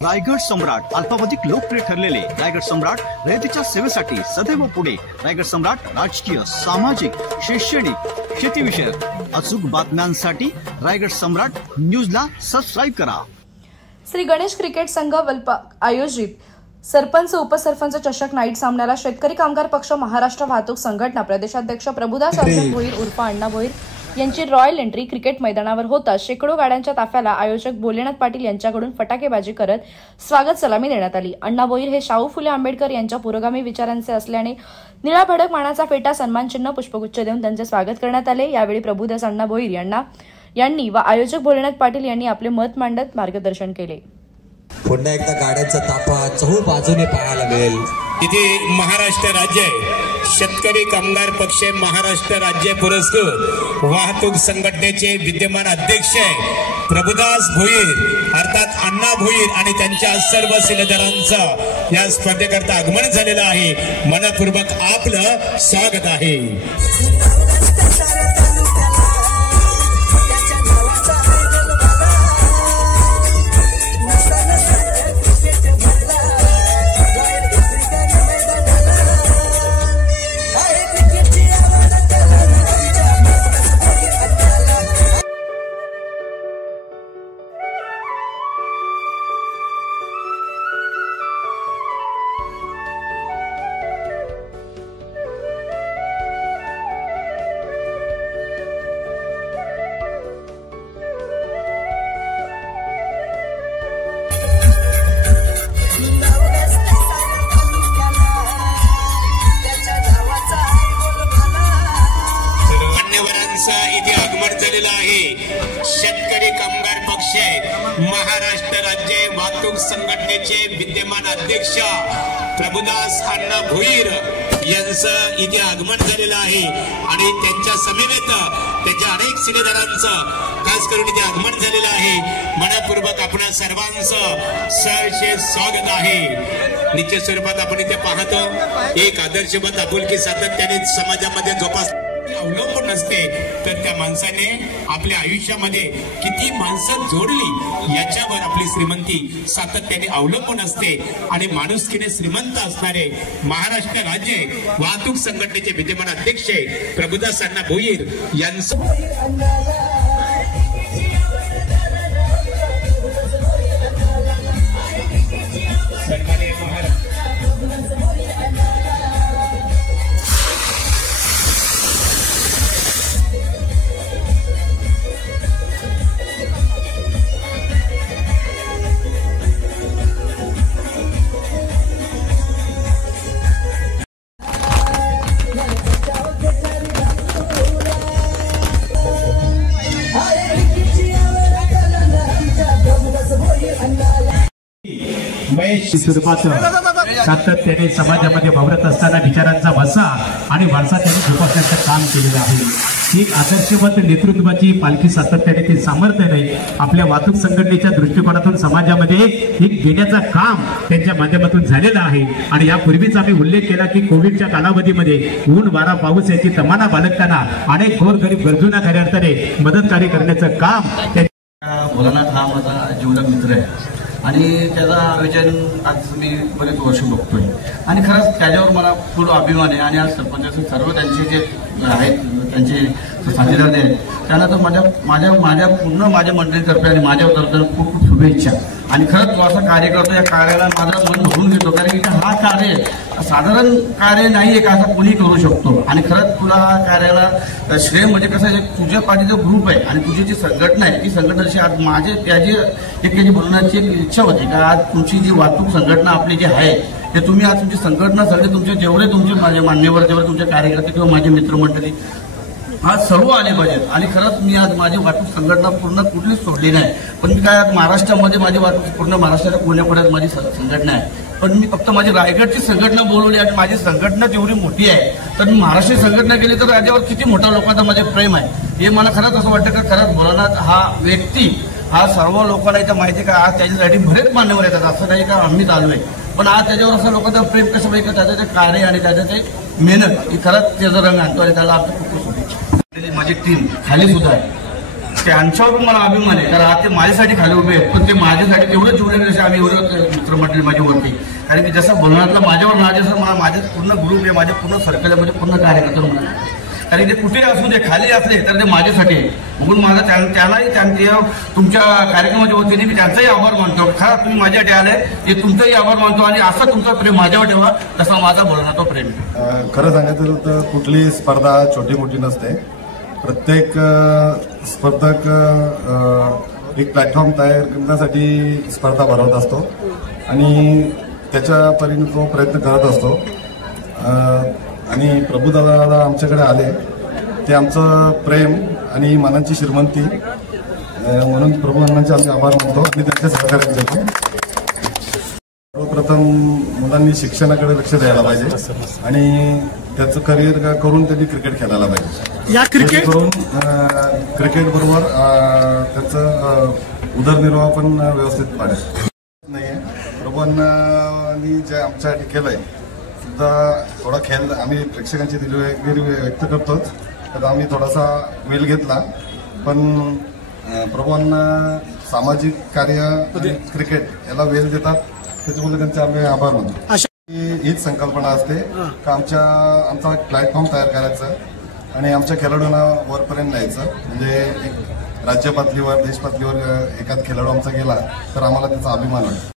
रायगड सम्राट अल्पावधीत लोकप्रिय ठरलेले रायगड सम्राट रयतेच्या सेवेसाठी सदैव पुढे। रायगड सम्राट राजकीय, सामाजिक, शैक्षणिक, शेतीविषयक अचूक बातम्यांसाठी रायगड सम्राट न्यूजला सबस्क्राइब करा। श्री गणेश क्रिकेट संघ वलपा आयोजित सरपंच उपसरपंच चषक नाईट सामन्याला शेतकरी कामगार पक्ष महाराष्ट्र वाहतूक संघटना प्रदेशाध्यक्ष प्रभुदास भोईर उर्फ अण्णा भोईर यांची रॉयल एंट्री क्रिकेट मैदानावर होता शेकडो गाड्यांच्या ताफ्याला आयोजक भोलेनाथ पाटील यांच्याकडून फटाकेबाजी करत स्वागत सलामी देण्यात आली। अण्णा भोईर हे शाहू फुले आंबेडकर यांच्या पुरोगामी विचारांचे असल्याने निळा भडक मानाचा फेटा, सन्मान चिन्ह, पुष्पगुच्छ देऊन त्यांचे स्वागत करण्यात आले। यावेळी प्रभुदास अण्णा भोईर यांनी व आयोजक भोलेनाथ पाटील यांनी आपले मत मांडत मार्गदर्शन केले। पुन्हा एकदा गाड्यांचा ताफा चहू बाजूने पाहायला मिळेल। इथे महाराष्ट्र राज्य शेतकरी कामगार पक्ष महाराष्ट्र राज्य पुरस्कृत वाहतूक संघटनेचे विद्यमान अध्यक्ष प्रभुदास भोईर अर्थात अण्णा भोईर आणि त्यांच्या सर्व शिलेदारांचं या स्पर्धेकरता आगमन झालेलं आहे। मनपूर्वक आपलं स्वागत आहे। इथे आगमन झालेला आहे। शेतकरी कामगार पक्ष महाराष्ट्र राज्य वाहतूक संघटनेचे विद्यमान अध्यक्ष प्रभुदास अण्णा भोईर यांचं इथे आगमन झालेलं आहे आणि त्यांच्या समेत त्याच्या अनेक शिलेदारांचं खास करून इथे आगमन झालेलं आहे। मनपूर्वक आपणा सर्वांचं सहर्ष स्वागत आहे। निश्चित स्वरूपात आपण इथे पाहतो एक आदर्शवत आपुलकी सातत्याने समाजामध्ये जोपास अवलंबून नसते तर त्या माणसाने आपल्या आयुष्यामध्ये किती माणसं जोडली याच्यावर आपली श्रीमंती सातत्याने अवलंबून असते आणि माणुसकीने श्रीमंत असणारे महाराष्ट्र राज्य वाहतूक संघटनेचे विद्यमान अध्यक्ष प्रभुदास अण्णा भोईर यांचं स्वरूपाचं सातत्याने समाजामध्ये वावरत असताना विचारांचा वसा आणि वारसा त्यांनी जोपासण्याचं काम केलेलं आहे। एक आदर्शवत नेतृत्वाची पालखी सातत्याने ते सामर्थ्याने आपल्या वाहतूक संघटनेच्या दृष्टिकोनातून समाजामध्ये एक देण्याचं काम त्यांच्या माध्यमातून झालेलं आहे। आणि यापूर्वीच आम्ही उल्लेख केला की कोविडच्या कालावधीमध्ये ऊन वारा पाऊस याची तमाना बाळगताना अनेक गोरगरीब गरजूंना खऱ्या अर्थाने मदतकार्य करण्याचं काम भोलानाथ हा माझा जीवलग मित्र आहे आणि त्याचा आयोजन आज मी बरेच वर्ष बघतोय आणि खरंच त्याच्यावर मला खूप अभिमान आहे। आणि आज सरपंच सर्व त्यांचे जे आहेत त्यांचे साथीदार आहेत त्यांना तर माझ्या पूर्ण माझ्या मंडळीतर्फे आणि माझ्या तर्फे खूप खूप शुभेच्छा। आणि खरंच तो असा कार्य करतो या कार्याला माझं मन भरून घेतो कारण की हा कार्य साधारण कार्य नाही आहे का असं कोणी करू शकतो। आणि खरंच तुला कार्याला श्रेय म्हणजे कसं आहे तुझ्या पाठीचा ग्रुप आहे आणि तुझी जी संघटना आहे ती संघटनेची आज माझे त्याची एक बोलण्याची एक इच्छा होती का आज तुमची जी वाहतूक संघटना आपली जी आहे ते तुम्ही आज तुमची संघटना सगळे तुमचे जेवढे तुमचे माझे मान्यवर जेवढे तुमचे कार्यकर्ते किंवा माझे मित्रमंडळी आज सर्व आले पाहिजेत। आणि खरंच मी आज माझी वाहतूक संघटना पूर्ण कुठलीच सोडली नाही पण मी काय आज महाराष्ट्रामध्ये माझी वाहतूक पूर्ण महाराष्ट्राच्या कोण्यापर्यंत माझी संघटना आहे पण मी फक्त माझी रायगडची संघटना बोलवली आणि माझी संघटना जेवढी मोठी आहे तर मी महाराष्ट्रीय संघटना केली तर राज्यावर किती मोठा लोकांचा माझे प्रेम आहे हे मला खरंच असं वाटतं की खरंच भोलानाथ हा व्यक्ती हा सर्व लोकांना इथं माहिती का आज त्याच्यासाठी बरेच मान्यवर येतात असं नाही का आम्हीच आलोय पण आज त्याच्यावर असं लोकांचं प्रेम कसं पाहिजे त्याचं ते कार्य आणि त्याचं ते मेहनत ही खरंच त्याचा रंग आणतो आणि त्याला आपलं खूप शुभेच्छा। माझी टीम खाली सुद्धा आहे त्यांच्यावर पण मला अभिमान आहे, कारण आज ते माझ्यासाठी खाली उभे आहेत, पण ते माझ्यासाठी तेवढं जीवले जसे आम्ही एवढं मित्रमंडळी माझी होती. कारण की जसं बोलण्यातलं माझ्यावर नाज असं मला माझ्या पूर्ण ग्रुप आहे, माझ्या पूर्ण सर्कल आहे, म्हणजे पूर्ण कार्यकर्ता म्हणा. कारण ते कुठे असू दे, खाली असले तर ते माझ्यासाठी आहे. म्हणून माझा त्यालाही त्यांच्या तुमच्या कार्यक्रमाच्या वतीने मी त्यांचाही आभार मानतो. खरं तुम्ही माझ्यासाठी आले ते तुमचाही आभार मानतो आणि असं तुमचा प्रेम माझ्यावर ठेवा तसा माझा बोलण्याचा प्रेम. खरं सांगायचं तर कुठलीही स्पर्धा छोटी मोठी नसते. प्रत्येक स्पर्धक एक प्लॅटफॉर्म तयार करण्यासाठी स्पर्धा भरवत असतो आणि त्याच्या परीने तो प्रयत्न करत असतो. आणि प्रभुदादा आमच्याकडे आले ते आमचं प्रेम आणि मनाची श्रीमंती म्हणून प्रभुदादांचे आम्ही आभार मानतो आणि त्यांचे सहकार्य करतो. सर्वप्रथम मुलांनी शिक्षणाकडे लक्ष द्यायला पाहिजे आणि त्याचं करिअर करून त्यांनी क्रिकेट खेळायला पाहिजे. या करून क्रिकेट बरोबर त्याचं उदरनिर्वाह पण व्यवस्थित पाडेल. नाहीये प्रभूंनी जे आमच्यासाठी केलंय सुद्धा थोडा खेळ आम्ही प्रेक्षकांची दिलगिरी व्यक्त करतोच, तर आम्ही थोडासा वेळ घेतला. पण प्रभूंना सामाजिक कार्य आणि क्रिकेट याला वेळ देतात, त्याच्यामुळे त्यांचे आम्ही आभार मानतो. हीच संकल्पना असते का आमचा एक प्लॅटफॉर्म तयार करायचा आणि आमच्या खेळाडूंना वरपर्यंत न्यायचं. म्हणजे एक राज्य पातळीवर देश पातळीवर एखादा खेळाडू आमचा गेला तर आम्हाला त्याचा अभिमान वाटतो.